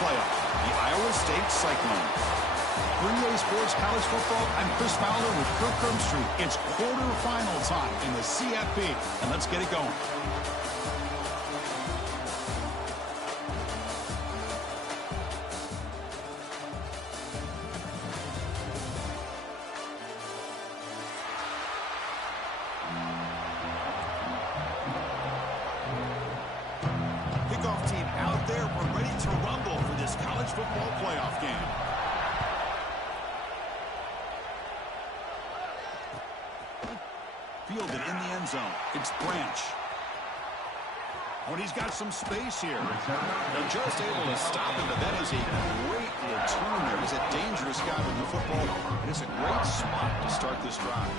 playoff, the Iowa State Cyclones. 3A Sports College Football, I'm Chris Fowler with Kirk Herbstreit. It's quarterfinal time in the CFB, and let's get it going. Kickoff team out there. We're ready to rumble for this college football playoff game. Fielded in the end zone. It's Branch. Oh, and he's got some space here. They're just able to stop him, but that is a great return there. He's a dangerous guy with the football. It is a great spot to start this drive.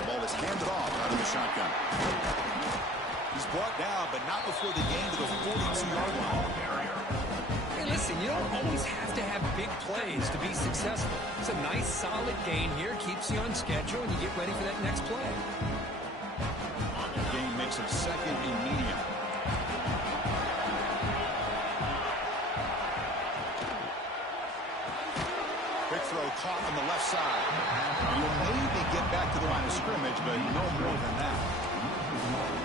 The ball is handed off out of the shotgun. He's brought down, but not before the gain to the 42-yard line. Hey, listen, you don't always have to have big plays to be successful. It's a nice, solid gain here. Keeps you on schedule, and you get ready for that next play. The gain makes it second and medium. Quick throw caught on the left side. You'll maybe get back to the line of scrimmage, but no more than that.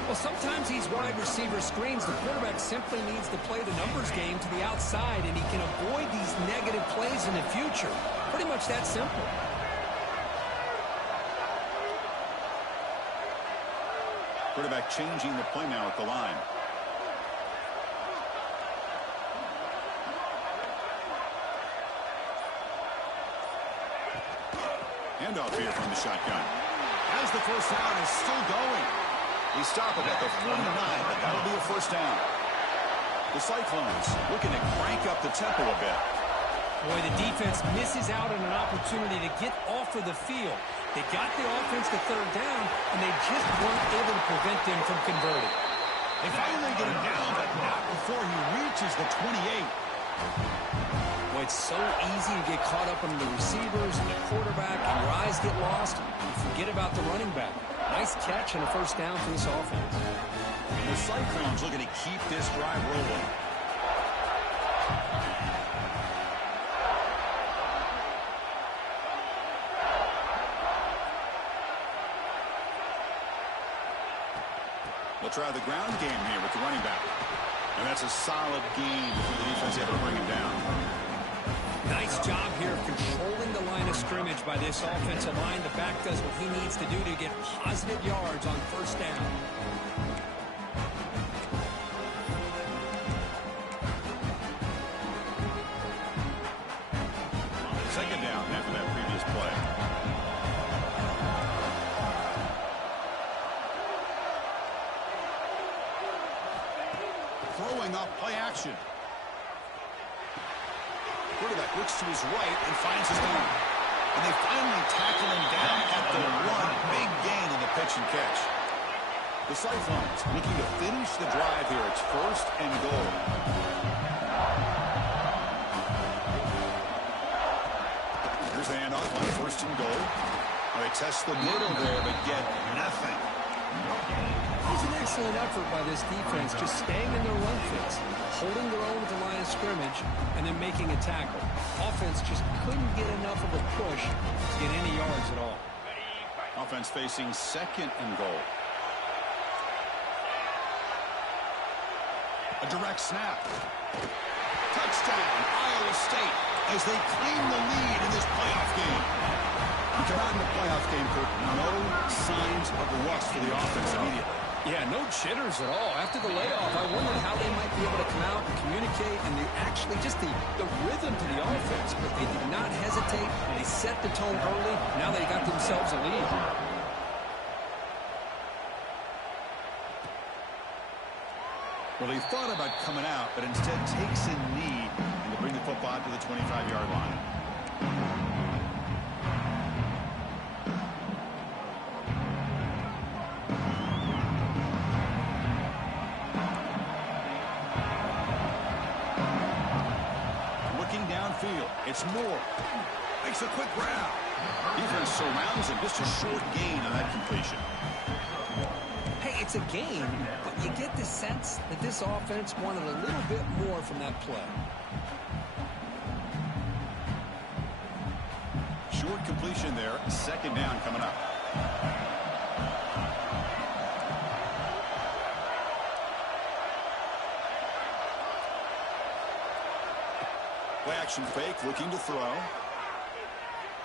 Well, sometimes these wide receiver screens, the quarterback simply needs to play the numbers game to the outside, and he can avoid these negative plays in the future. Pretty much that simple. Quarterback changing the play now at the line. Handoff here from the shotgun. As the first down is still going. He stopped it at the 49, but that'll be a first down. The Cyclones looking to crank up the tempo a bit. Boy, the defense misses out on an opportunity to get off of the field. They got the offense to third down, and they just weren't able to prevent them from converting. They finally get him down, but not before he reaches the 28. Boy, it's so easy to get caught up on the receivers and the quarterback, and your eyes get lost. You forget about the running back. Nice catch and a first down for this offense. The Cyclones looking to keep this drive rolling. They'll try the ground game here with the running back. And that's a solid gain for the defense able to bring him down. Nice job here of controlling the line of scrimmage by this offensive line. The back does what he needs to do to get positive yards on first down. Second down after that previous play. Throwing up play action. Quarterback looks to his right and finds his man. And they finally tackle him down at the one. Big gain in the pitch and catch. The Cyclones looking to finish the drive here. It's first and goal. Here's the handoff on first and goal. They test the middle there, but get nothing. It was an excellent effort by this defense, just staying in their run fits, holding their own at the line of scrimmage, and then making a tackle. Offense just couldn't get enough of a push to get any yards at all. Offense facing second and goal. A direct snap. Touchdown, Iowa State, as they claim the lead in this playoff game. You come out in the playoff game, Kirk, no signs of rust for the offense immediately. Yeah, no jitters at all. After the layoff, I wondered how they might be able to come out and communicate, and actually just the rhythm to the offense. But they did not hesitate. They set the tone early. Now they got themselves a lead. Well, he thought about coming out, but instead takes a knee and to bring the football to the 25-yard line. It's Moore. Makes a quick grab. Defense surrounds him. Just a short gain on that completion. Hey, it's a game, but you get the sense that this offense wanted a little bit more from that play. Short completion there. Second down coming up. Play action fake, looking to throw.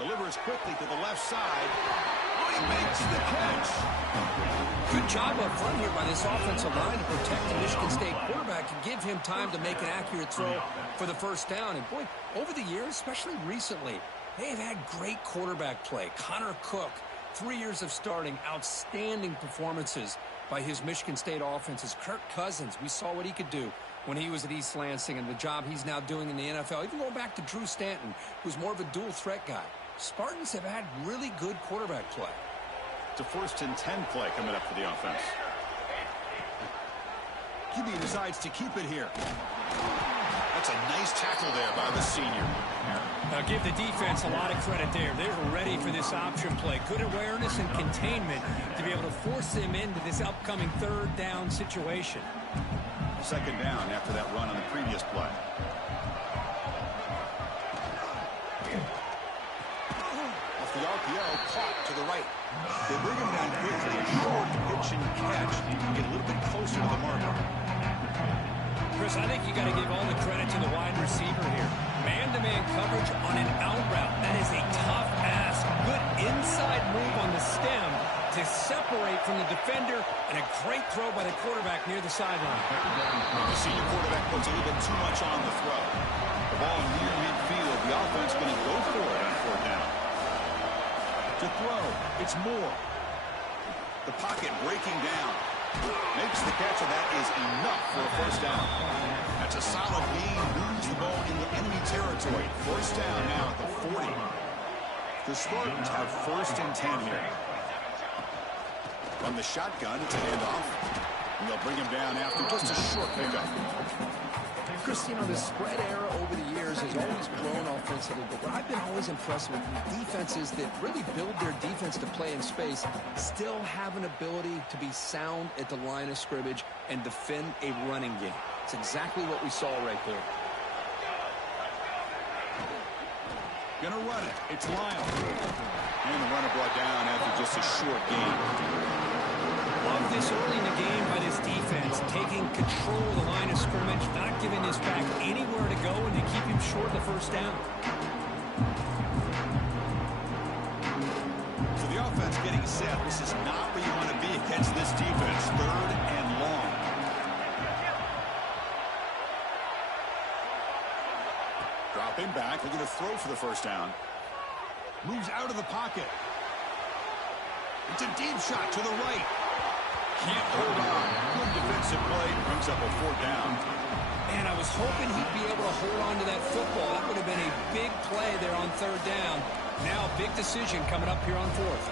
Delivers quickly to the left side. Oh, he makes the catch. Good job up front here by this offensive line to protect the Michigan State quarterback and give him time to make an accurate throw for the first down. And, boy, over the years, especially recently, they have had great quarterback play. Connor Cook, 3 years of starting, outstanding performances by his Michigan State offenses. Kirk Cousins, we saw what he could do when he was at East Lansing and the job he's now doing in the NFL. Even going back to Drew Stanton, who's more of a dual threat guy. Spartans have had really good quarterback play. It's a 1st and 10 play coming up for the offense. QB decides to keep it here. That's a nice tackle there by the senior. Now give the defense a lot of credit there. They were ready for this option play. Good awareness and containment to be able to force them into this upcoming 3rd down situation. Second down after that run on the previous play. Off the RPO, caught to the right. They bring him down quickly. A short pitch and catch. You can get a little bit closer to the marker. Chris, I think you got to give all the credit to the wide receiver here. Man-to-man coverage on an out route. That is a tough ask. Good inside move on the stem to separate from the defender, and a great throw by the quarterback near the sideline. The senior quarterback puts a little bit too much on the throw. The ball near midfield. The offense going to go for it on 4th down. To throw, it's Moore. The pocket breaking down. Makes the catch, and that is enough for a 1st down. That's a solid gain. Moves the ball into enemy territory. 1st down now at the 40. The Spartans have 1st and 10 here. From the shotgun, it's a handoff. And they'll bring him down after just a short pickup. Chris, you know, the spread era over the years has always grown offensively, but what I've been always impressed with defenses that really build their defense to play in space still have an ability to be sound at the line of scrimmage and defend a running game. It's exactly what we saw right there. Gonna run it. It's Lyle. And the runner brought down after just a short gain. Love this early in the game by this defense, taking control of the line of scrimmage, not giving this back anywhere to go, and to keep him short the 1st down. So the offense getting set. This is not where you want to be against this defense. 3rd and long. Dropping back, looking to throw for the 1st down. Moves out of the pocket. It's a deep shot to the right. Can't hold on. Good defensive play. Brings up a 4th down. Man, I was hoping he'd be able to hold on to that football. That would have been a big play there on 3rd down. Now a big decision coming up here on 4th.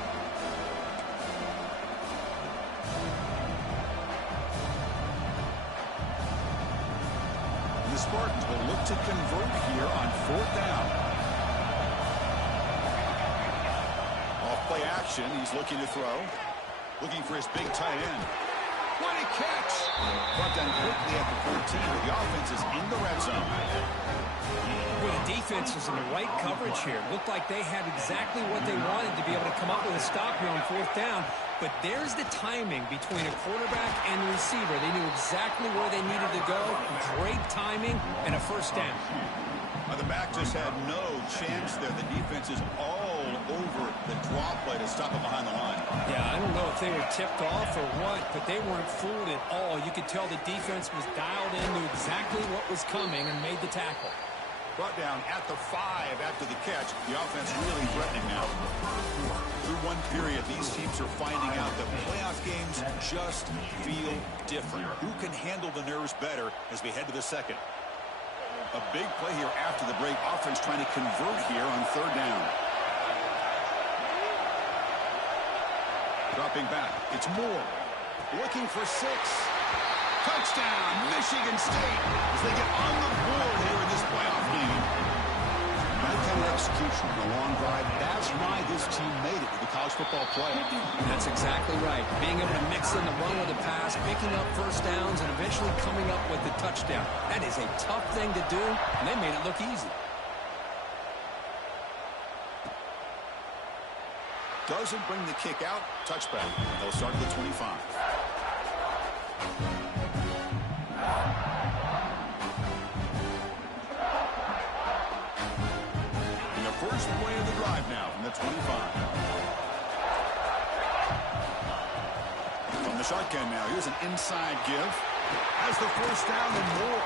The Spartans will look to convert here on 4th down. Off play action. He's looking to throw. Looking for his big tight end. What a catch! Brought down quickly at the 14, but the offense is in the red zone. Well, the defense is in the right coverage here. Looked like they had exactly what they wanted to be able to come up with a stop here on 4th down. But there's the timing between a quarterback and the receiver. They knew exactly where they needed to go. Great timing and a 1st down. The back just had no chance there. The defense is all over the draw play to stop it behind the line. Yeah, I don't know if they were tipped off or what, but they weren't fooled at all. You could tell the defense was dialed in, knew exactly what was coming, and made the tackle. Brought down at the 5 after the catch. The offense really threatening now. Through one period, these teams are finding out that playoff games just feel different. Who can handle the nerves better as we head to the 2nd? A big play here after the break. Offense trying to convert here on 3rd down. Dropping back. It's Moore. Looking for 6. Touchdown, Michigan State, as they get on the board here in this playoff game. execution and a long drive. That's why this team made it to the college football playoff. That's exactly right. Being able to mix in the run with the pass, picking up first downs, and eventually coming up with the touchdown. That is a tough thing to do, and they made it look easy. Doesn't bring the kick out. Touchback. They'll start at the 25. And the first play of the drive now from the 25. From the shotgun now. Here's an inside give. Has the first down and more.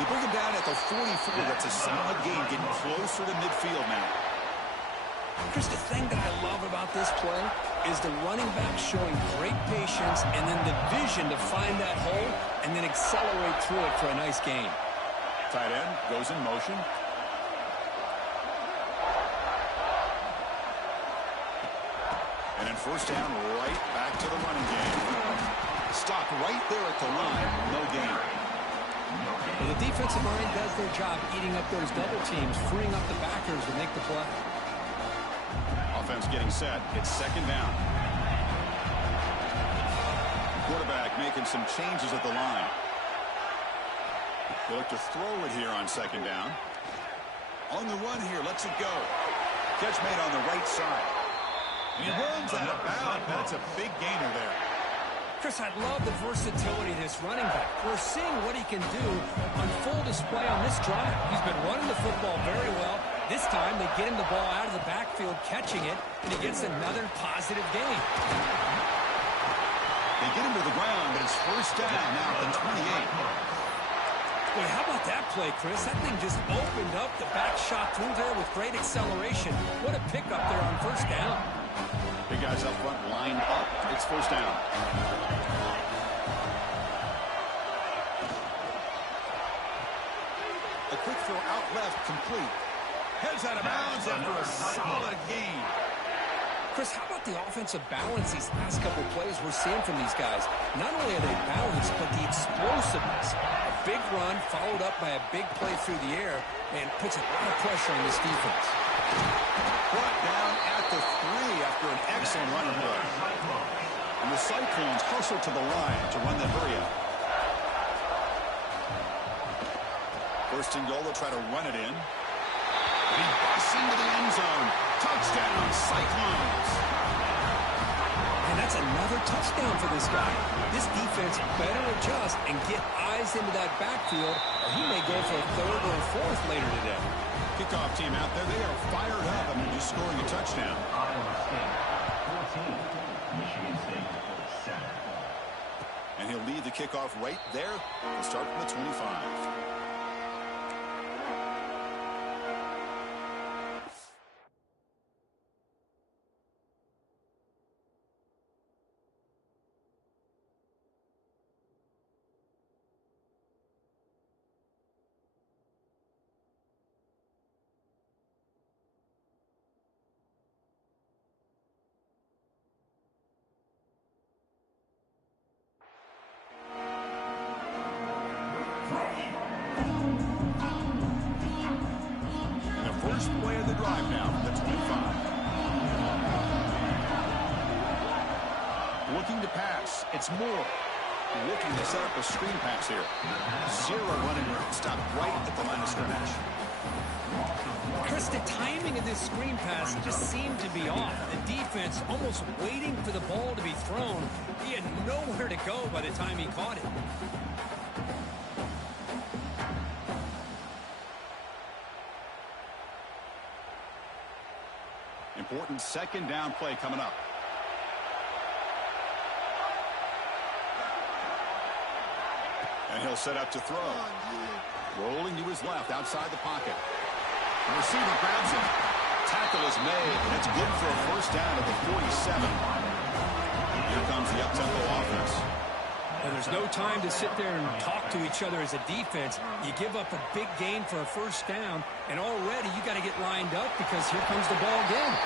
They bring him down at the 44. That's a solid gain, getting closer to midfield now. Chris, the thing that I love about this play is the running back showing great patience and then the vision to find that hole and then accelerate through it for a nice gain. Tight end goes in motion. And then first down, right back to the running game. Stop right there at the line. No gain. Well, the defensive line does their job eating up those double teams, freeing up the backers to make the play. Offense getting set. It's second down. Quarterback making some changes at the line. They look to throw it here on second down. On the run here, lets it go. Catch made on the right side. And he runs out of bounds. That's a big gainer there. Chris, I love the versatility of this running back. We're seeing what he can do on full display on this drive. He's been running the football very well. This time, they get him the ball out of the backfield, catching it, and he gets another positive gain. They get him to the ground, but it's first down now at the 28. Boy, how about that play, Chris? That thing just opened up. The back shot through there with great acceleration. What a pickup there on first down. Big guys up front lined up. It's first down. A quick throw out left, complete. Heads out of bounds after a solid gain. Chris, how about the offensive balance these last couple of plays we're seeing from these guys? Not only are they balanced, but the explosiveness. A big run followed up by a big play through the air and puts a lot of pressure on this defense. Brought down at the 3 after an excellent running play. And the Cyclones hustle to the line to run the hurry up. First and goal, they'll try to run it in. And he busts into the end zone. Touchdown, Cyclones. And that's another touchdown for this guy. This defense better adjust and get eyes into that backfield, or he may go for a third or a fourth later today. Kickoff team out there, they are fired up after just scoring a touchdown. Iowa State 14, Michigan State 7. And he'll lead the kickoff right there. He'll start from the 25. First play of the drive now from the 25. Looking to pass. It's Moore. Looking to set up a screen pass here. Zero running room. Stopped right at the line of scrimmage. Chris, the timing of this screen pass just seemed to be off. The defense almost waiting for the ball to be thrown. He had nowhere to go by the time he caught it. Important second down play coming up. And he'll set up to throw. Rolling to his left outside the pocket. The receiver grabs him. Tackle is made. And it's good for a first down at the 47. Here comes the up-tempo offense. And there's no time to sit there and talk to each other as a defense. You give up a big gain for a first down, and already you got to get lined up because here comes the ball again.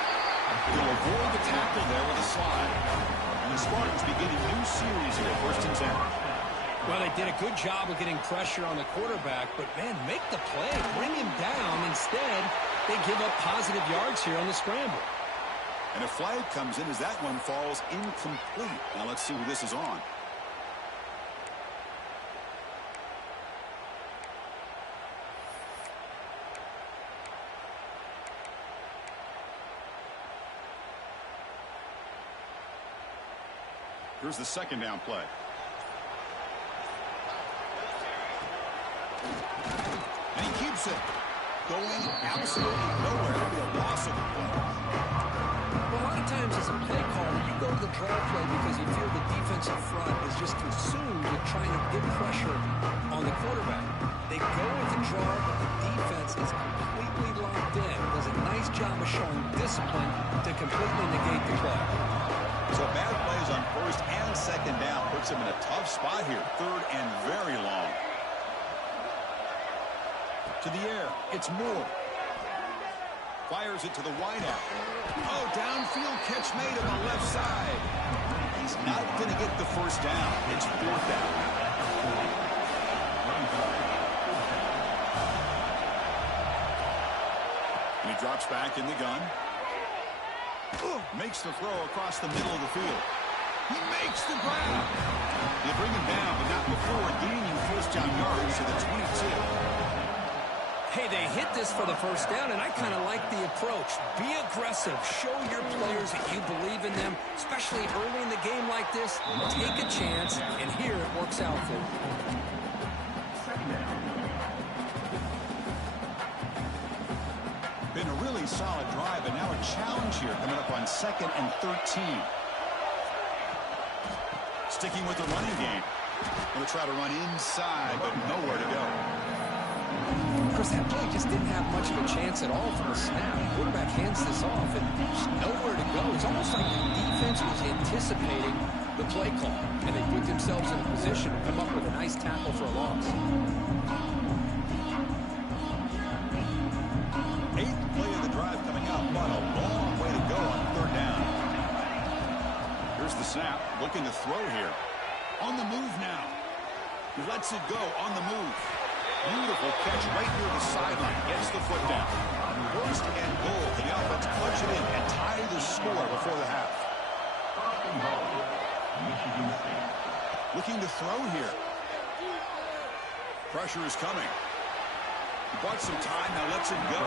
He'll avoid the tackle there with a slide. And the Spartans begin a new series here, first and 10. Well, they did a good job of getting pressure on the quarterback, but, man, make the play. Bring him down. Instead, they give up positive yards here on the scramble. And a flag comes in as that one falls incomplete. Now let's see who this is on. Here's the second down play. And he keeps it. Going absolutely nowhere. It'll be a loss of the play. Well, a lot of times as a play caller, you go to the draw play because you feel the defensive front is just consumed with trying to get pressure on the quarterback. They go with the draw, but the defense is completely locked in. Does a nice job of showing discipline to completely negate the play. So bad plays on first and second down puts him in a tough spot here. Third and very long. To the air, it's Moore. Fires it to the wideout. Oh, downfield catch made on the left side. He's not going to get the first down. It's fourth down. And he drops back in the gun. Makes the throw across the middle of the field. He makes the grab. They bring him down, but not before gaining first down yards to the 22. Hey, they hit this for the first down, and I kind of like the approach. Be aggressive. Show your players that you believe in them, especially early in the game like this. Take a chance, and here it works out for them. Been a really solid drive, and now a challenge here coming up on 2nd and 13. Sticking with the running game. Going to try to run inside, but nowhere to go. Chris, that play just didn't have much of a chance at all from the snap. The quarterback hands this off, and there's nowhere to go. It's almost like the defense was anticipating the play call, and they put themselves in a position to come up with a nice tackle for a loss. Eighth play of the drive coming up, but a long way to go on third down. Here's the snap, looking to throw here. On the move now. He lets it go on the move. Beautiful catch right near the sideline. Gets the foot down. First and goal. The offense punch it in and tie the score before the half. Looking to throw here. Pressure is coming. He bought some time, now lets it go.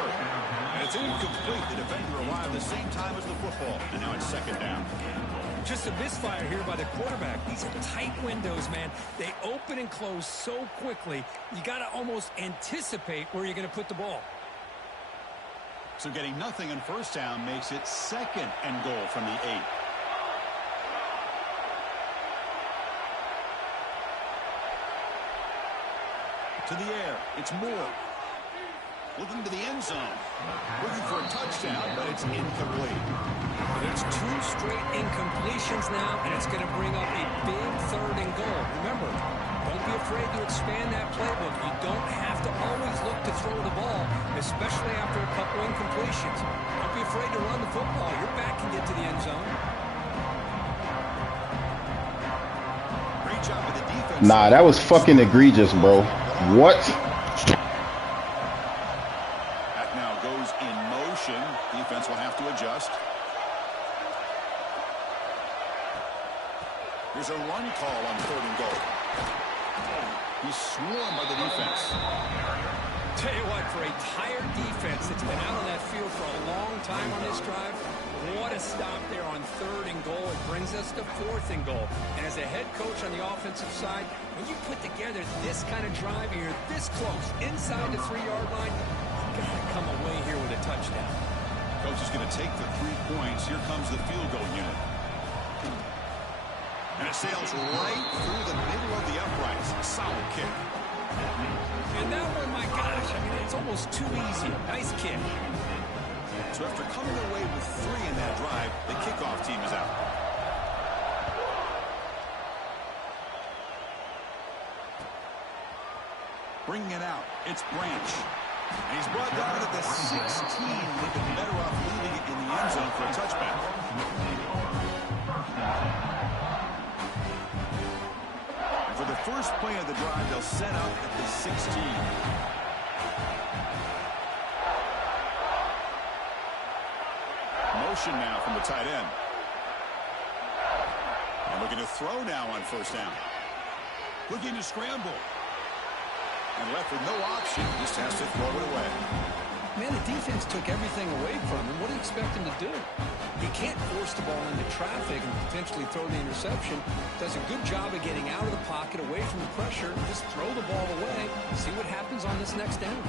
And it's incomplete. The defender arrived the same time as the football. And now it's second down. Just a misfire here by the quarterback. These are tight windows, man. They open and close so quickly. You got to almost anticipate where you're going to put the ball. So getting nothing on first down makes it second and goal from the 8. To the air, it's Moore. Looking to the end zone. Looking for a touchdown, but it's incomplete. There's 2 straight incompletions now, and it's going to bring up a big third and goal. Remember, don't be afraid to expand that playbook. You don't have to always look to throw the ball, especially after a couple incompletions. Don't be afraid to run the football. Your back can get to the end zone. Great job with the defense. Nah, that was fucking egregious, bro. What? That now goes in motion. Defense will have to adjust. There's a run call on third and goal. He's swarmed by the defense. Tell you what, for a tired defense that's been out on that field for a long time on this drive, what a stop there on third and goal. It brings us to fourth and goal. And as a head coach on the offensive side, when you put together this kind of drive, you're this close, inside the 3-yard line, you got to come away here with a touchdown. Coach is going to take the 3 points. Here comes the field goal unit. And it sails right through the middle of the uprights. Solid kick. And that one, my gosh, I mean, it's almost too easy. Nice kick. So after coming away with 3 in that drive, the kickoff team is out. Bringing it out, it's Branch. And he's brought down at the 16. They've been better off leaving it in the end zone for a touchback. For the first play of the drive, they'll set up at the 16. motion now from the tight end. And looking to throw now on first down. Looking to scramble. And left with no option. Just has to throw it away. Man, the defense took everything away from him. What do you expect him to do? He can't force the ball into traffic and potentially throw the interception. Does a good job of getting out of the pocket, away from the pressure. Just throw the ball away. See what happens on this next down.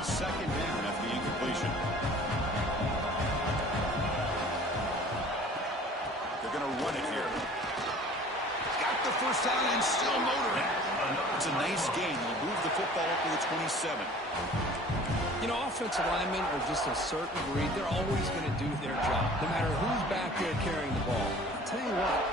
Second down after the incompletion. They're going to run it here. Got the first down and still motoring. It's a nice game. They move the football up to the 27. You know, offensive linemen are just a certain breed. They're always going to do their job, no matter who's back there carrying the ball. I'll tell you what,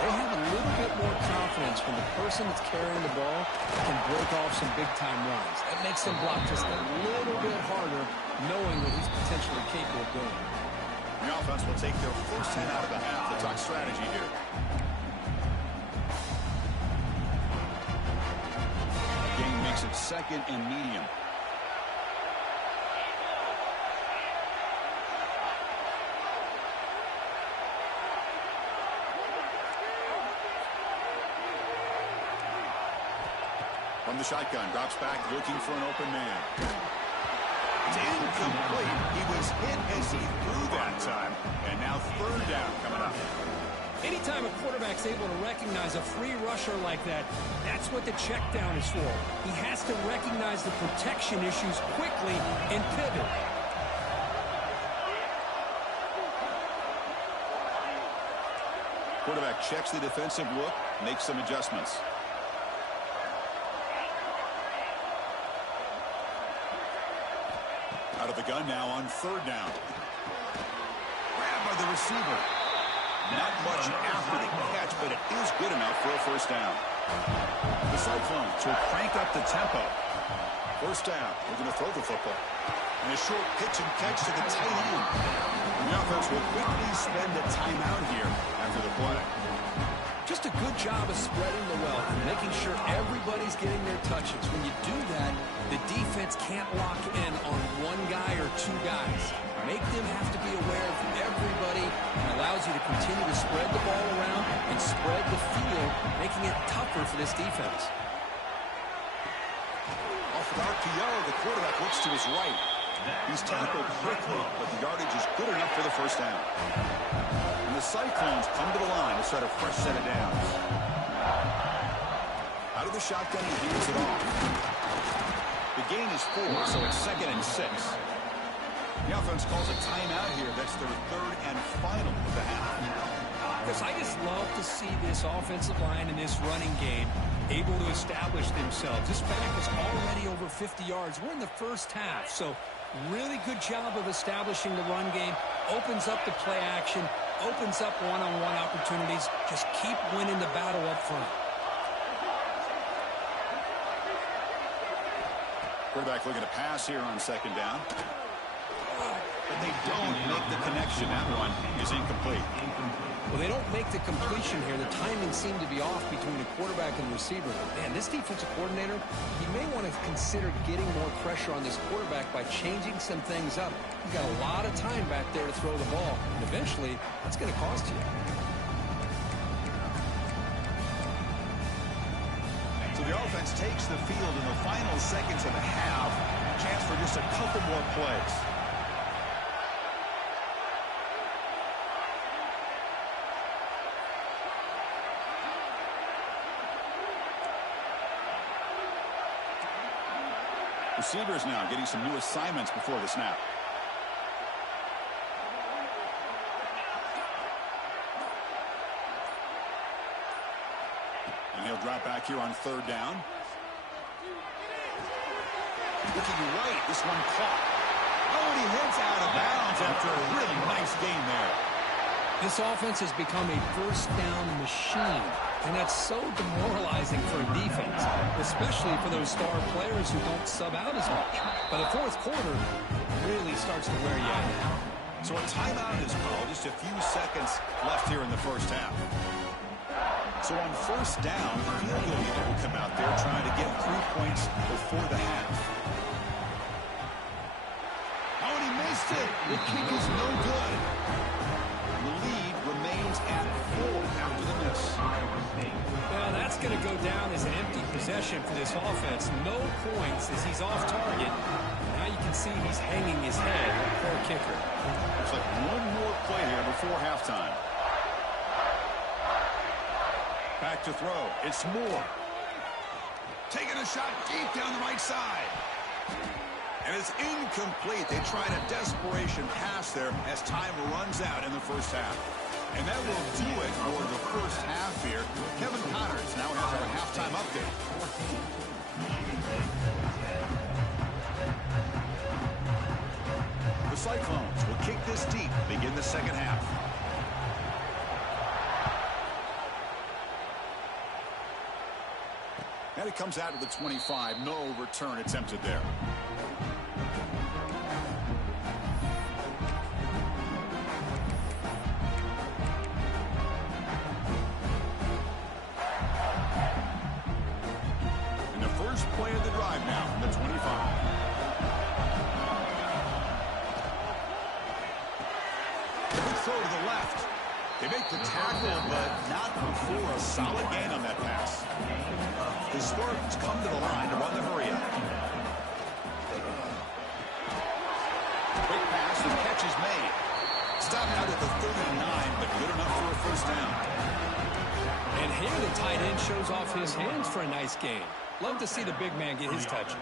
they have a little bit more confidence when the person that's carrying the ball can break off some big-time runs. It makes them block just a little bit harder, knowing what he's potentially capable of doing. The offense will take their first 10 out of the half. The talk strategy here. Game makes it second and medium. From the shotgun, drops back, looking for an open man. It's incomplete. He was hit as he threw that time. And now third down coming up. Anytime a quarterback's able to recognize a free rusher like that, that's what the check down is for. He has to recognize the protection issues quickly and pivot. Quarterback checks the defensive look, makes some adjustments. Out of the gun now on third down. Grabbed by the receiver. Not much after the catch, but it is good enough for a first down. The Cyclones will crank up the tempo. First down. They're going to throw the football. And a short pitch and catch to the tight end. The offense will quickly spend a timeout here after the play. Just a good job of spreading the wealth and making sure everybody's getting their touches. When you do that, the defense can't lock in on one guy or two guys. Make them have to be aware of everybody, and allows you to continue to spread the ball around and spread the field, making it tougher for this defense. Off of RPO, the quarterback looks to his right. He's tackled quickly, but the yardage is good enough for the first down. And the Cyclones come to the line to start a fresh set of downs. Out of the shotgun, he hands it off. The gain is 4, so it's second and 6. The offense calls a timeout here. That's their third and final of the half. Chris, I just love to see this offensive line and this running game able to establish themselves. This back is already over 50 yards. We're in the first half, so really good job of establishing the run game. Opens up the play action, opens up one-on-one opportunities. Just keep winning the battle up front. Quarterback looking to pass here on second down. But they don't make the connection. That one is incomplete. Well, they don't make the completion here. The timing seemed to be off between the quarterback and the receiver. Man, this defensive coordinator, he may want to consider getting more pressure on this quarterback by changing some things up. He's got a lot of time back there to throw the ball, and eventually, that's going to cost you. So the offense takes the field in the final seconds of the half. Chance for just a couple more plays. Receivers now getting some new assignments before the snap. And he'll drop back here on third down. Looking right, this one caught. Oh, and he hits out of bounds after a really nice game there. This offense has become a first down machine, and that's so demoralizing for a defense, especially for those star players who don't sub out as much. But the fourth quarter really starts to wear you out. So a timeout is called. Just a few seconds left here in the first half. So on first down, the field goal unit will come out there trying to get 3 points before the half. Oh, and he missed it. The kick is no good. The lead remains at 4 after the miss. Well, that's going to go down as an empty possession for this offense. No points as he's off target. Now you can see he's hanging his head. Poor kicker. Looks like one more play here before halftime. Back to throw. It's Moore. Taking a shot deep down the right side. And it's incomplete. They tried a desperation pass there as time runs out in the first half. And that will do it for the first half here. Kevin Connors now has our halftime update. The Cyclones will kick this deep, begin the second half. And it comes out of the 25. No return attempted there. And the first play of the drive now from the 25. Good throw to the left. They make the tackle, but not before a solid gain on that pass. The Spartans come to the line to run the hurry-up. Quick pass, the catch is made. Stopped out at the 39, but good enough for a first down. And here the tight end shows off his hands for a nice gain. Love to see the big man get his touches.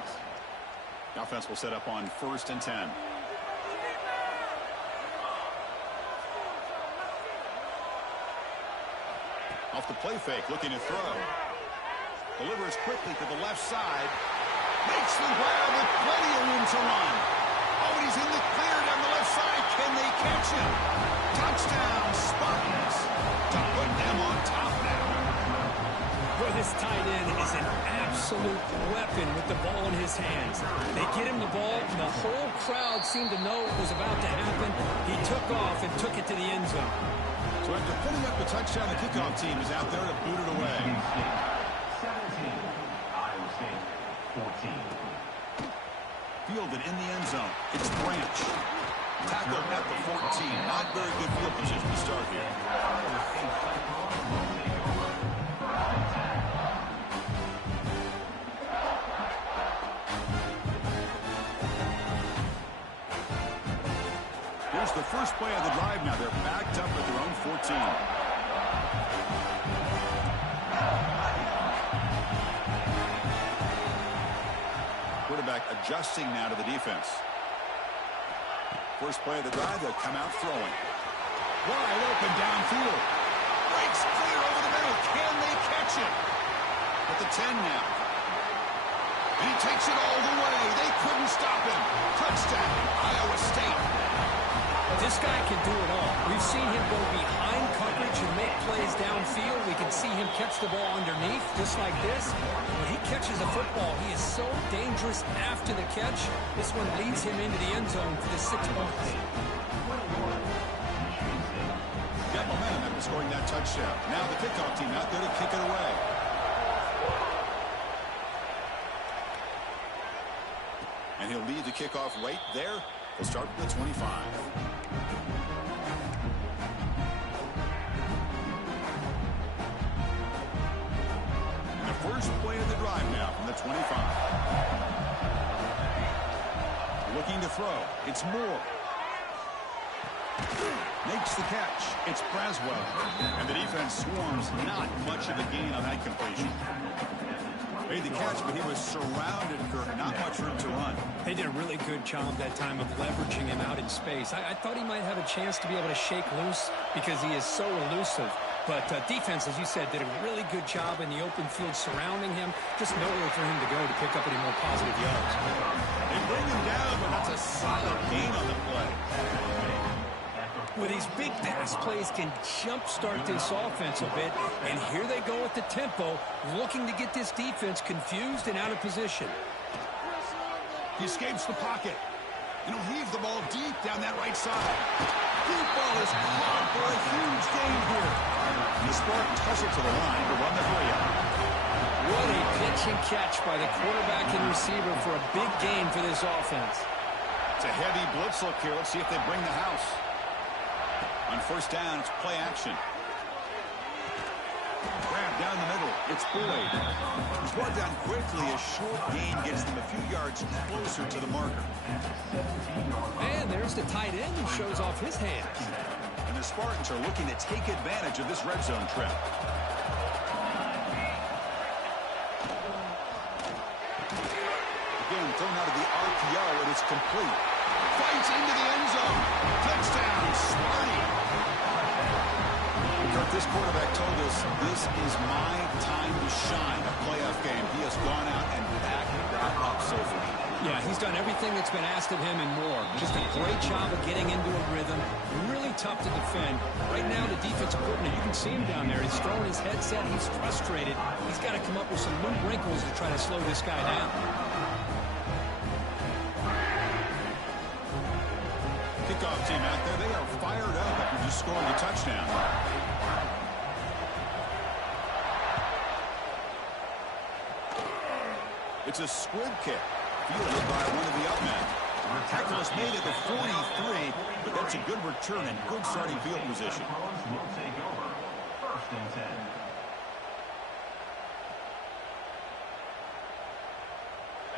The offense will set up on 1st and 10. Off the play fake, looking to throw. Delivers quickly to the left side. Makes the grab with plenty of room to run. Oh, and he's in the clear down the left side. Can they catch him? Touchdown, Spartans. To put them on top now. Well, this tight end is an absolute weapon with the ball in his hands. They get him the ball, and the whole crowd seemed to know what was about to happen. He took off and took it to the end zone. So after putting up the touchdown, the kickoff team is out there to boot it away. 17, Iowa State 14. Fielded in the end zone. It's Branch. Tackled at the 14. Not very good field position to start here. Here's the first play of the drive now. They're backed up at their own 14. Quarterback adjusting now to the defense. First play of the drive, they'll come out throwing. Wide open downfield. Breaks clear over the middle. Can they catch it? At the 10 now. And he takes it all the way. They couldn't stop him. Touchdown, Iowa State. This guy can do it all. We've seen him go behind coverage and make plays downfield. We can see him catch the ball underneath, just like this. When he catches a football, he is so dangerous after the catch. This one leads him into the end zone for the 6 points. Got momentum after scoring that touchdown. Now the kickoff team out there to kick it away. And he'll lead the kickoff right there. We'll start with the 25. And the first play of the drive now from the 25. Looking to throw. It's Moore. Makes the catch. It's Braswell. And the defense swarms. Not much of a gain on that completion. Made the catch, but he was surrounded, Kirk. Not much room to run. They did a really good job that time of leveraging him out in space. I thought he might have a chance to be able to shake loose because he is so elusive. But defense, as you said, did a really good job in the open field surrounding him. Just nowhere for him to go to pick up any more positive yards. They bring him down, but that's a solid gain on the play. Well, these big pass plays can jumpstart this offense a bit, and here they go at the tempo, looking to get this defense confused and out of position. He escapes the pocket, and he'll heave the ball deep down that right side. Deep ball is caught for a huge gain here. And the Spartans hustle to the line to run the hurry-up. What a pitch and catch by the quarterback and receiver for a big gain for this offense. It's a heavy blitz look here. Let's see if they bring the house. On first down, it's play action. Grab down the middle. It's Boyd. He's brought down quickly. A short gain gets them a few yards closer to the marker. And there's the tight end who shows off his hands. And the Spartans are looking to take advantage of this red zone trip. Again, thrown out of the RPO, and it's complete. Fights into the end zone. Touchdown, Sparty. Kurt, this quarterback told us this is my time to shine, a playoff game. He has gone out and backed that up so far. Yeah, he's done everything that's been asked of him and more. Just a great job of getting into a rhythm. Really tough to defend. Right now, the defensive coordinator, you can see him down there. He's throwing his headset. He's frustrated. He's got to come up with some new wrinkles to try to slow this guy down. Kickoff team out there. They are fired up after just scoring a touchdown. It's a squib kick, fielded by one of the up men. The tackle is made at the 43, but that's a good return and good starting field position. Will take over. 1st and 10.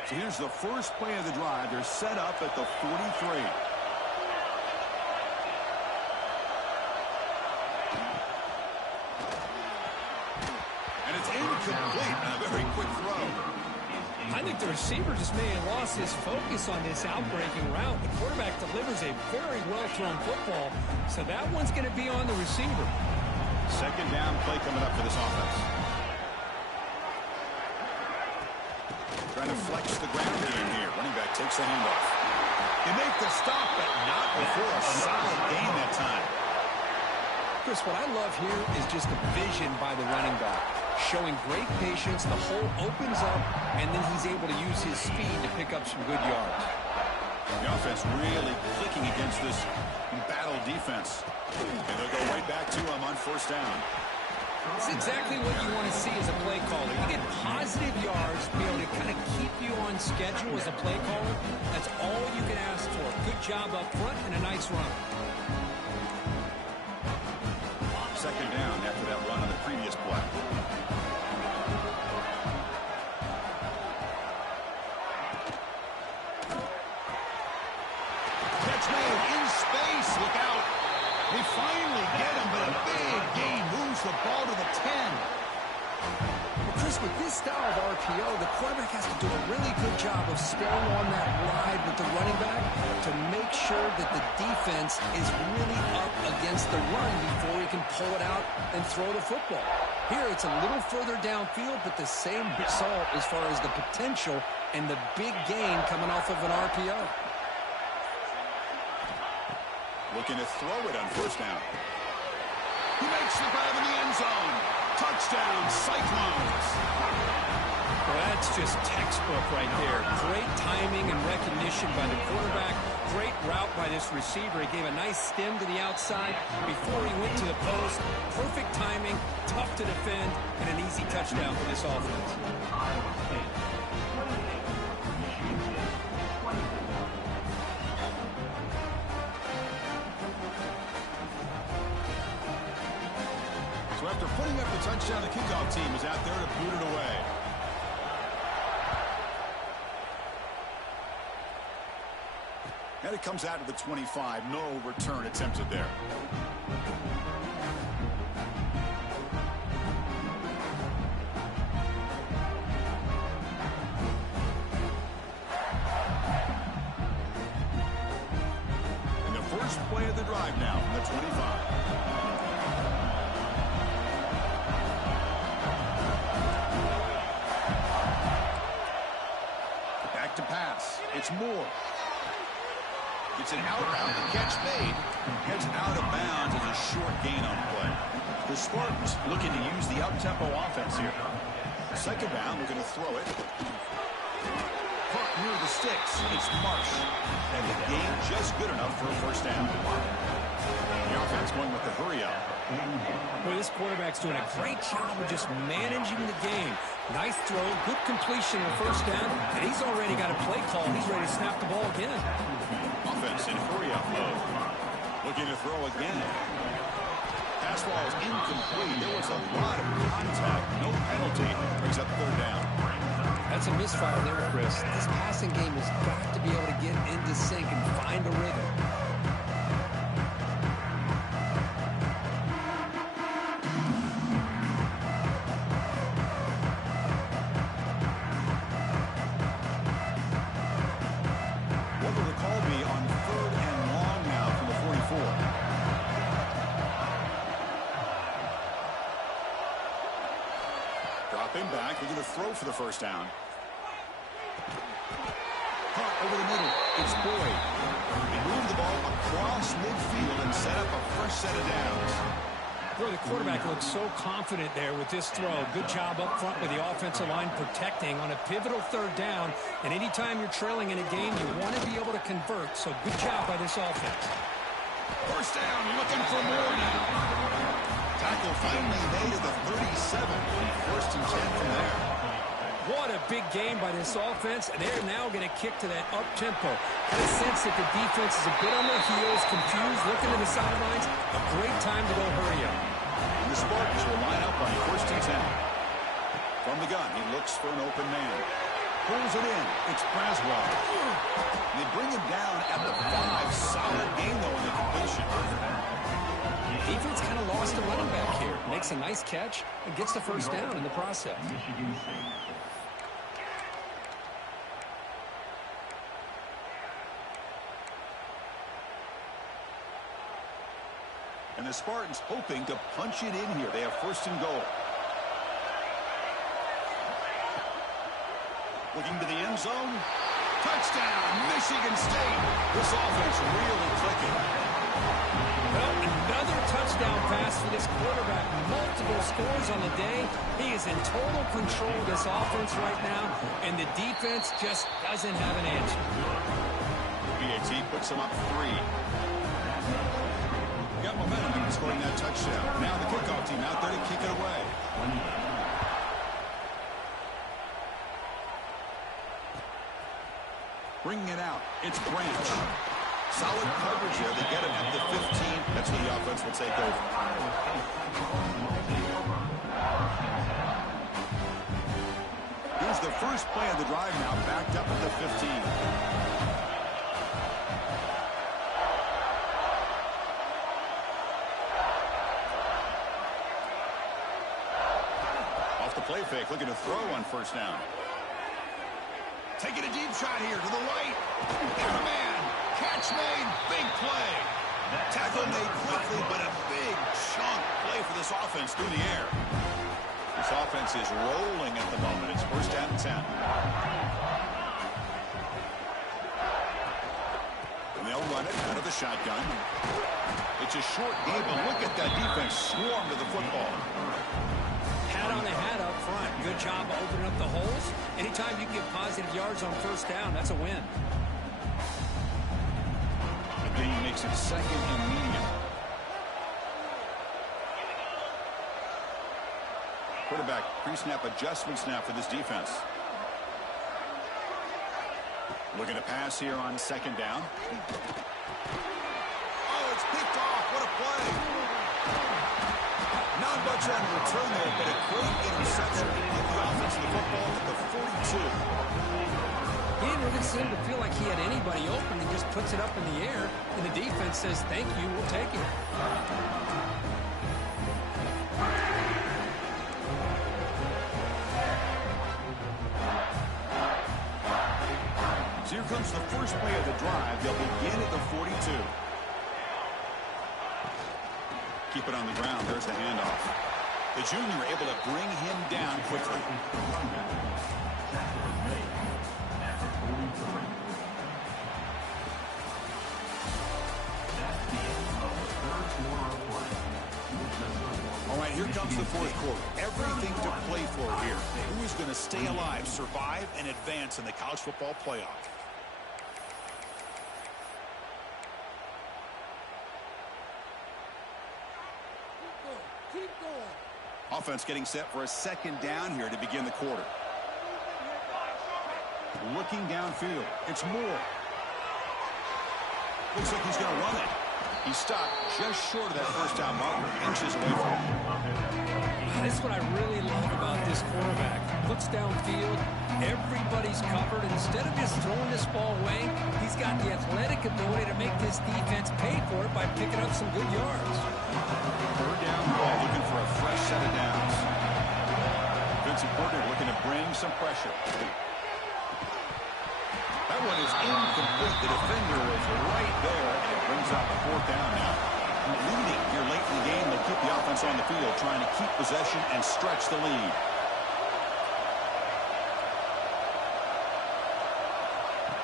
So here's the first play of the drive. They're set up at the 43. And it's incomplete. A very quick throw. I think the receiver just may have lost his focus on this outbreaking route. The quarterback delivers a very well-thrown football, so that one's going to be on the receiver. Second down play coming up for this offense. Trying to flex the ground game here. Running back takes the handoff. They make the stop, but not before a solid gain that time. Chris, what I love here is just the vision by the running back. Showing great patience, the hole opens up, and then he's able to use his speed to pick up some good yards. The offense really clicking against this battle defense. And they'll go right back to him on first down. It's exactly what you want to see as a play caller. You get positive yards, be able to kind of keep you on schedule as a play caller. That's all you can ask for. Good job up front and a nice run. Second down after that run on the previous play. Catch made in space. Look out. They finally get him, but a big gain moves the ball to the 10. Well, Chris, with this style of RPO, the quarterback has to do a really good job of staying on that ride with the running back to make sure that the defense is really up against the run before he can pull it out and throw the football. Here, it's a little further downfield, but the same result as far as the potential and the big gain coming off of an RPO. Looking to throw it on first down. He makes the grab in the end zone. Touchdown, Cyclones. Well, that's just textbook right there. Great timing and recognition by the quarterback. Great route by this receiver. He gave a nice stem to the outside before he went to the post. Perfect timing, tough to defend, and an easy touchdown for this offense. So after putting up the touchdown, the kickoff team is out there to boot it away. And it comes out to the 25. No return attempted there. And the first play of the drive now from the 25. To pass. It's Moore. It's an outbound catch made. Heads out of bounds as a short gain on play. The Spartans looking to use the up-tempo offense here. Second down, looking to throw it. Caught near the sticks. It's Marsh. And the gain just good enough for a first down. The offense going with the hurry up. Well, this quarterback's doing a great job of just managing the game. Nice throw, good completion on first down, and he's already got a play call. He's ready to snap the ball again. a lot of contact. No penalty. Brings up third down. That's a misfire there, Chris. This passing game has got to be able to get into sync and find a rhythm. What will the call be on third and long now from the 44? Dropping back. We're going to throw for the first down. Caught over the middle. It's Boyd. He moved the ball across midfield and set up a fresh set of downs. Boy, the quarterback looks so confident there with this throw. Good job up front with the offensive line protecting on a pivotal third down. And anytime you're trailing in a game, you want to be able to convert. So good job by this offense. First down, looking for more now. Tackle finally made at the 37. First and 10 from there. What a big game by this offense. They're now going to kick to that up-tempo. Kind of sense that the defense is a bit on their heels, confused, looking to the sidelines. A great time to go hurry up. And the Spartans will line up on first and 10. From the gun, he looks for an open man. Pulls it in. It's Braswell. And they bring him down at the 5. Solid game, though, in the completion. Defense kind of lost a running back here. Makes a nice catch and gets the first down in the process. Michigan State. And the Spartans hoping to punch it in here. They have first and goal. Looking to the end zone. Touchdown, Michigan State. This offense really clicking. Well, another touchdown pass for this quarterback. Multiple scores on the day. He is in total control of this offense right now, and the defense just doesn't have an answer. BAT puts them up 3. Got momentum in scoring that touchdown. Now the kickoff team out there to kick it away. Bringing it out. It's Branch. Solid coverage here. They get it at the 15. That's where the offense will take over. Here's the first play of the drive now, backed up at the 15. Play fake, looking to throw on first down. Taking a deep shot here to the right. Got a man. Catch made. Big play. Tackle made quickly, but a big chunk play for this offense through the air. This offense is rolling at the moment. It's first down and 10. And they'll run it out of the shotgun. It's a short game, but look at that defense swarm to the football. Hat on a hat up front. Good job of opening up the holes. Anytime you can get positive yards on first down, that's a win. The game makes it second and medium. Quarterback pre-snap adjustment snap for this defense. Looking to pass here on second down. Oh, it's picked off. What a play. Not much on return there, but a great interception to get the offense of the football at the 42. He didn't really seem to feel like he had anybody open. He just puts it up in the air, and the defense says, thank you, we'll take it. So here comes the first play of the drive. They'll begin at the 42. Keep it on the ground. There's the handoff. The junior able to bring him down quickly. All right, here comes the fourth quarter. Everything to play for here. Who is going to stay alive, survive, and advance in the college football playoff? Offense getting set for a second down here to begin the quarter. Looking downfield. It's Moore. Looks like he's going to run it. He stopped just short of that first down marker, inches away from him. This is what I really love about this quarterback. Looks downfield, everybody's covered. Instead of just throwing this ball away, he's got the athletic ability to make this defense pay for it by picking up some good yards. Third down ball, looking for a fresh set of downs. Defensive coordinator looking to bring some pressure. That one is incomplete. The defender was right there, and it brings up a fourth down now. Leading here late in the game, they'll keep the offense on the field, trying to keep possession and stretch the lead.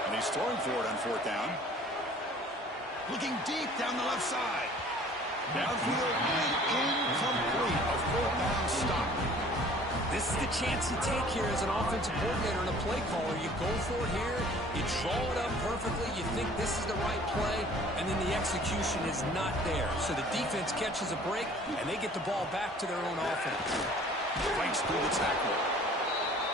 And he's throwing for it on fourth down. Looking deep down the left side. Downfield and incomplete. A fourth down stop. This is the chance you take here as an offensive coordinator and a play caller. You go for it here, you draw it up perfectly, you think this is the right play, and then the execution is not there. So the defense catches a break, and they get the ball back to their own offense. Breaks through the tackle.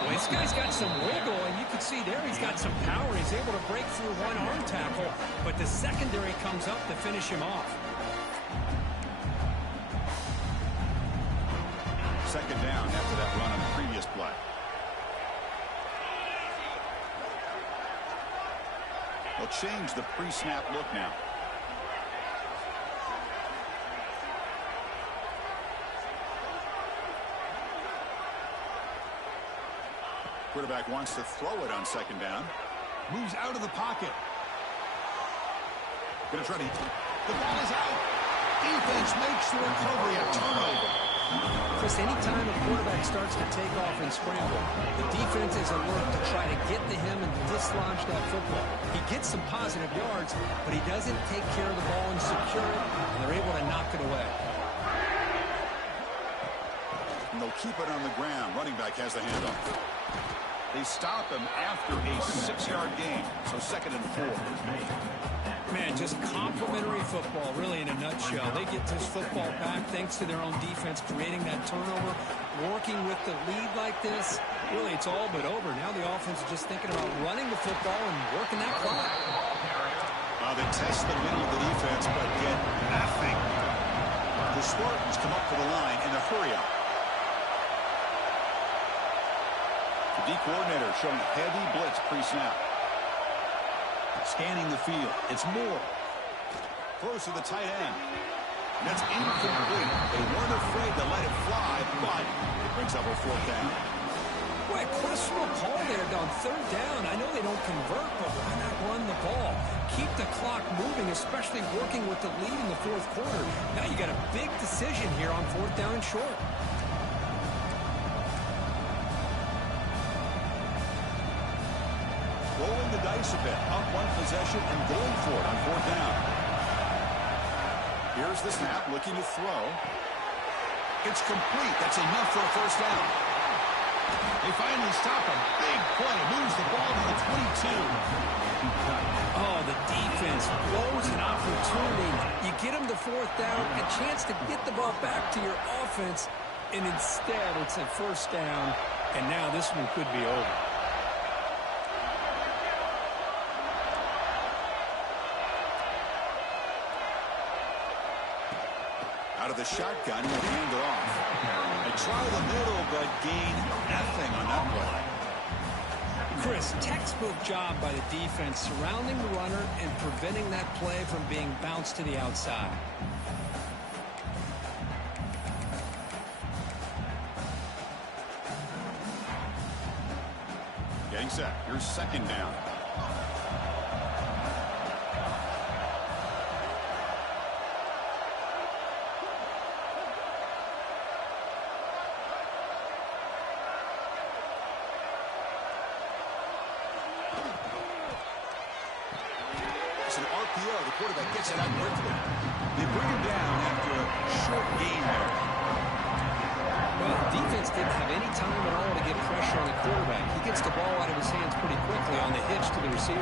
Well, this guy's got some wiggle, and you can see there he's got some power. He's able to break through one arm tackle, but the secondary comes up to finish him off. Second down after that run on the previous play. They'll change the pre-snap look now. Quarterback wants to throw it on second down. Moves out of the pocket. Going to try to... The ball is out. Defense makes the recovery, a turnover. Chris, anytime a quarterback starts to take off and scramble, the defense is alert to try to get to him and dislodge that football. He gets some positive yards, but he doesn't take care of the ball and secure it, and they're able to knock it away. And they'll keep it on the ground. Running back has the handoff. They stop him after a 6-yard gain, so second and 4. Man, just complimentary football, really, in a nutshell. They get this football back thanks to their own defense, creating that turnover, working with the lead like this. Really, it's all but over. Now the offense is just thinking about running the football and working that clock. They test the middle of the defense, but get nothing. The Spartans come up to the line in a hurry-up. The D coordinator showing heavy blitz pre-snap. Scanning the field. It's Moore. Throws to the tight end. And that's incomplete. They weren't afraid to let it fly, but it brings up a fourth down. Boy, a questionable call there on third down. I know they don't convert, but why not run the ball? Keep the clock moving, especially working with the lead in the fourth quarter. Now you got a big decision here on fourth down and short. Rolling the dice a bit, up one possession and going for it on fourth down. Here's the snap, looking to throw. It's complete. That's enough for a first down. They finally stop him. Big play. Moves the ball to the 22. Oh, the defense blows an opportunity. You get them the fourth down, a chance to get the ball back to your offense, and instead it's a first down, and now this one could be over. Out of the shotgun, he'll hand it off. They try the middle, but gain nothing on that play. Chris, textbook job by the defense surrounding the runner and preventing that play from being bounced to the outside. Getting set. Here's second down. It's an RPO. The quarterback gets it out quickly. They bring him down after a short gain there. Well, the defense didn't have any time at all to get pressure on the quarterback. He gets the ball out of his hands pretty quickly on the hitch to the receiver.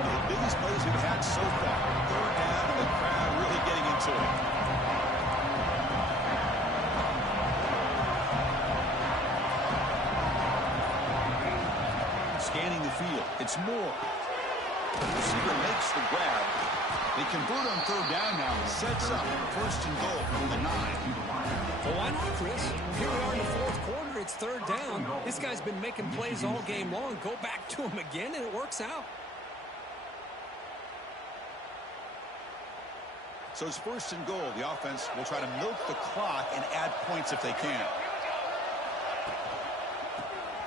One of the biggest plays we've had so far. Third down, and the crowd really getting into it. Scanning the field. It's Moore. The receiver makes the grab. They convert on third down now. Sets up first and goal from the 9. Well, why not, Chris? Here we are in the fourth quarter. It's third down. This guy's been making plays all game long. Go back to him again, and it works out. So it's first and goal. The offense will try to milk the clock and add points if they can.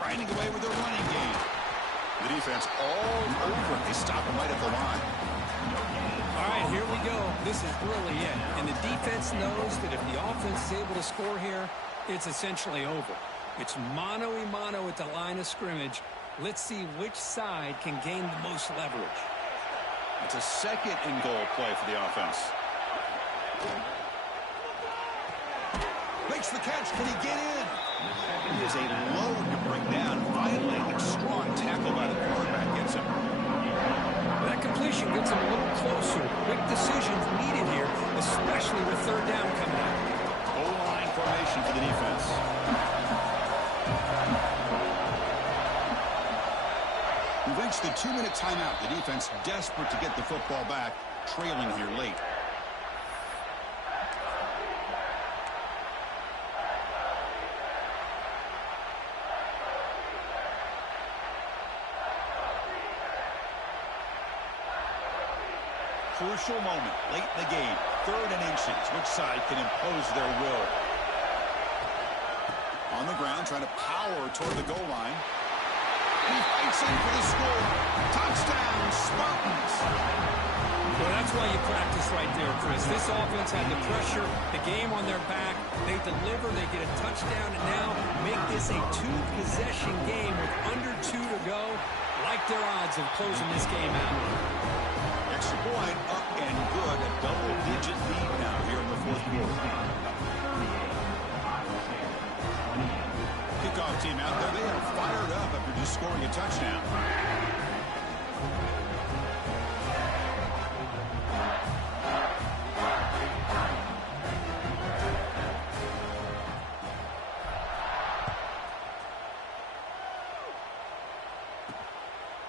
Grinding away with their running game. The defense all over. They stop him right at the line. All right, here we go. This is really it. And the defense knows that if the offense is able to score here, it's essentially over. It's mano-a-mano at the line of scrimmage. Let's see which side can gain the most leverage. It's a second and goal play for the offense. Makes the catch. Can he get in? He is a load to bring down. Finally, a strong tackle by the quarterback gets him. That completion gets him a little closer. Quick decisions needed here, especially with third down coming up. Goal line formation for the defense. We've reached the 2-minute timeout. The defense desperate to get the football back, trailing here late. Crucial moment late in the game. 3rd and inches. Which side can impose their will? On the ground, trying to power toward the goal line. He fights in for the score. Touchdown, Spartans. Well, that's why you practice right there, Chris. This offense had the pressure, the game on their back. They deliver, they get a touchdown, and now make this a 2-possession game with under 2 to go. Like their odds of closing this game out. Extra point up and good. A double-digit lead now here in the fourth quarter. Kickoff team out there. They are fired up after just scoring a touchdown.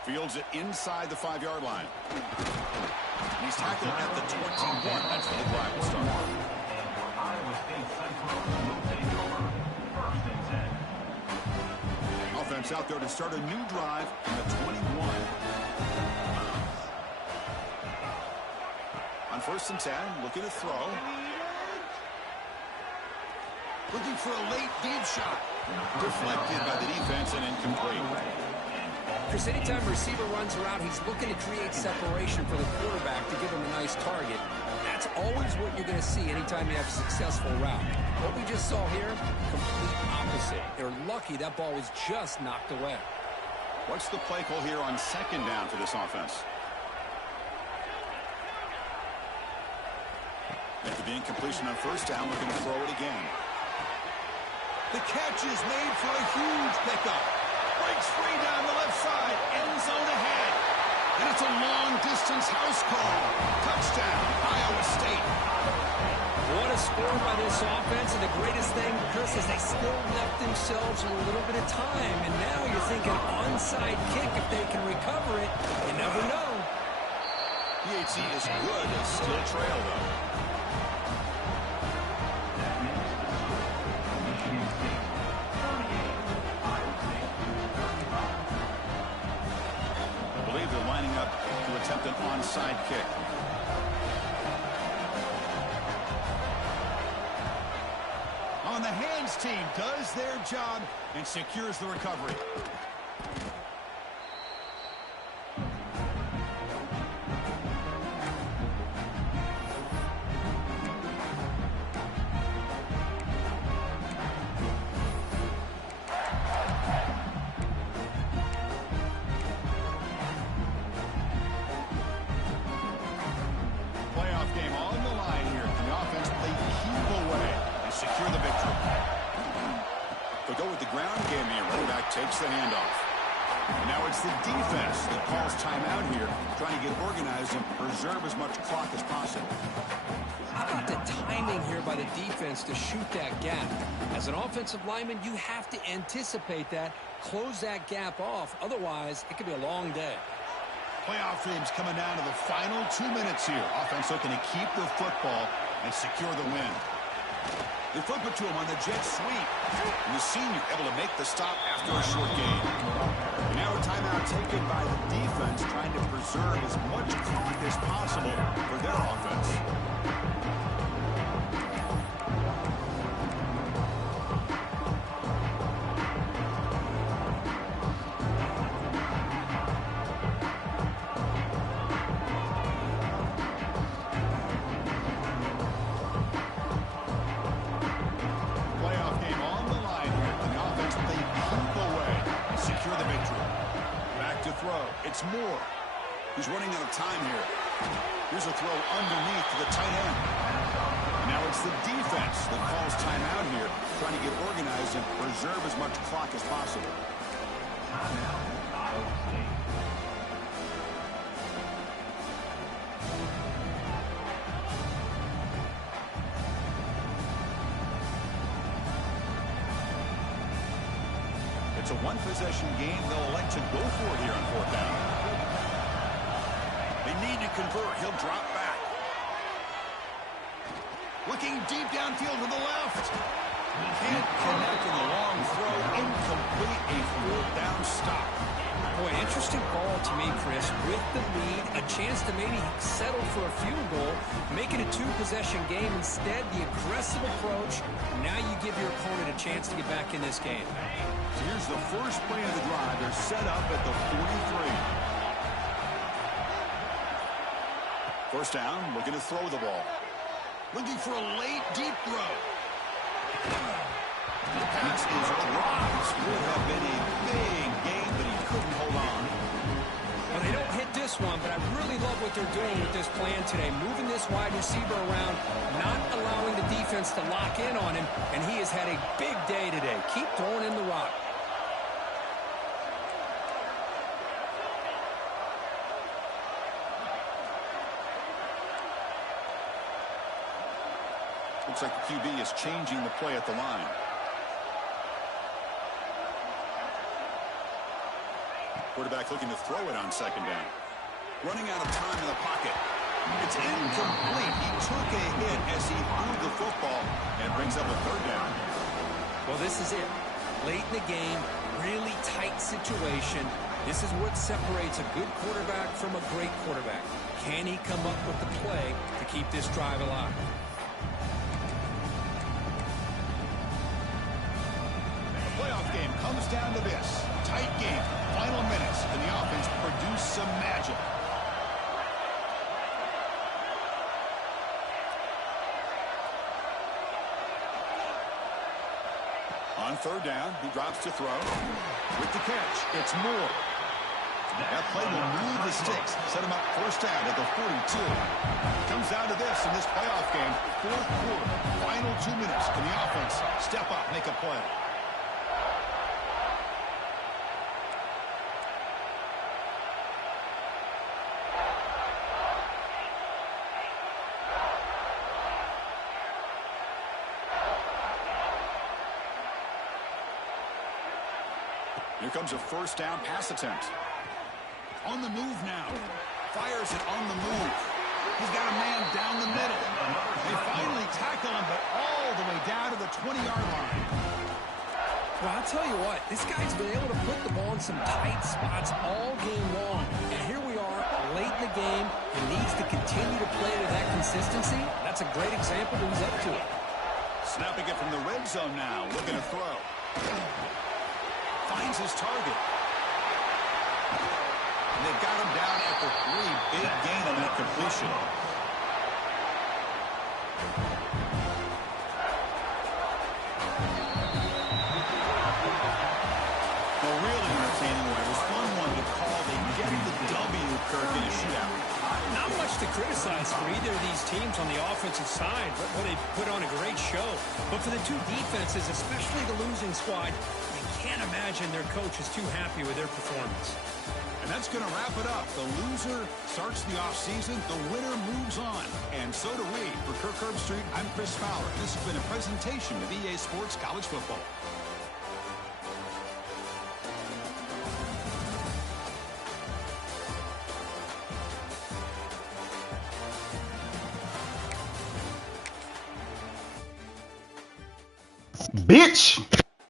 Fields it inside the 5-yard line. He's tackled at the 21. That's where the drive will start. Offense out there to start a new drive in the 21. On 1st and 10, looking to throw. Looking for a late deep shot. Deflected by the defense and incomplete. Chris, anytime a receiver runs around, he's looking to create separation for the quarterback to give him a nice target. That's always what you're going to see anytime you have a successful route. What we just saw here, complete opposite. They're lucky that ball was just knocked away. What's the play call here on 2nd down for this offense? After the incompletion on 1st down, looking to throw it again. The catch is made for a huge pickup. Breaks free down the left side. End zone ahead. And it's a long-distance house call. Touchdown, Iowa State. What a score by this offense. And the greatest thing, Chris, is they still left themselves a little bit of time. And now you're thinking onside kick if they can recover it. You never know. PHC is good. Still trail, though. Attempt an onside kick. On the hands team does their job and secures the recovery. Takes the handoff. Now it's the defense that calls timeout here, trying to get organized and preserve as much clock as possible. How about the timing here by the defense to shoot that gap? As an offensive lineman, you have to anticipate that, close that gap off. Otherwise, it could be a long day. Playoff games coming down to the final 2 minutes here. Offense looking to keep the football and secure the win. They flip it to him on the jet sweep. And the senior able to make the stop after a short gain. And now a timeout taken by the defense, trying to preserve as much clock as possible for their offense. It's Moore. He's running out of time here. Here's a throw underneath to the tight end. Now it's the defense that calls timeout here, trying to get organized and preserve as much clock as possible. Timeout, Iowa State. It's a one-possession game. They'll elect to go for it here on fourth down. They need to convert. He'll drop back. Looking deep downfield to the left. Can't connect in the long throw. Incomplete. A fourth down stop. Boy, interesting call to me, Chris. With the lead, a chance to maybe settle for a field goal, make it a two-possession game. Instead, the aggressive approach. Now you give your opponent a chance to get back in this game. So here's the first play of the drive. They're set up at the 43. First down, looking to throw the ball. Looking for a late, deep throw. The pass is dropped. Would have been a big game, but he couldn't hold on. Well, they don't hit this one, but I really love what they're doing with this plan today. Moving this wide receiver around, not allowing the defense to lock in on him, and he has had a big day today. Keep throwing in the rock. Looks like the QB is changing the play at the line. Quarterback looking to throw it on second down. Running out of time in the pocket. It's incomplete. He took a hit as he threw the football and brings up a third down. Well, this is it. Late in the game, really tight situation. This is what separates a good quarterback from a great quarterback. Can he come up with the play to keep this drive alive? Playoff game comes down to this. Tight game, final minutes, and the offense produced some magic. On third down, he drops to throw. With the catch, it's Moore. That play will move the sticks, set him up first down at the 42. Comes down to this in this playoff game. Fourth quarter, final 2 minutes. Can the offense step up, make a play? Here comes a first down pass attempt. On the move now. Fires it on the move. He's got a man down the middle. They finally tackle him, but all the way down to the 20-yard line. Well, I'll tell you what, this guy's been able to put the ball in some tight spots all game long. And here we are, late in the game, and needs to continue to play with that consistency. That's a great example of who's up to it. Snapping it from the red zone now, looking to throw. Finds his target. And they've got him down at the 3. Big gain on that completion. Well, really entertaining one. It was fun one to call. They get the W, Kirk, in a shootout. Not much to criticize for either of these teams on the offensive side, but they put on a great show. But for the two defenses, especially the losing squad, you can't imagine their coach is too happy with their performance. And that's going to wrap it up. The loser starts the offseason. The winner moves on. And so do we. For Kirk Herbstreit, I'm Chris Fowler. This has been a presentation of EA Sports College Football. Bitch!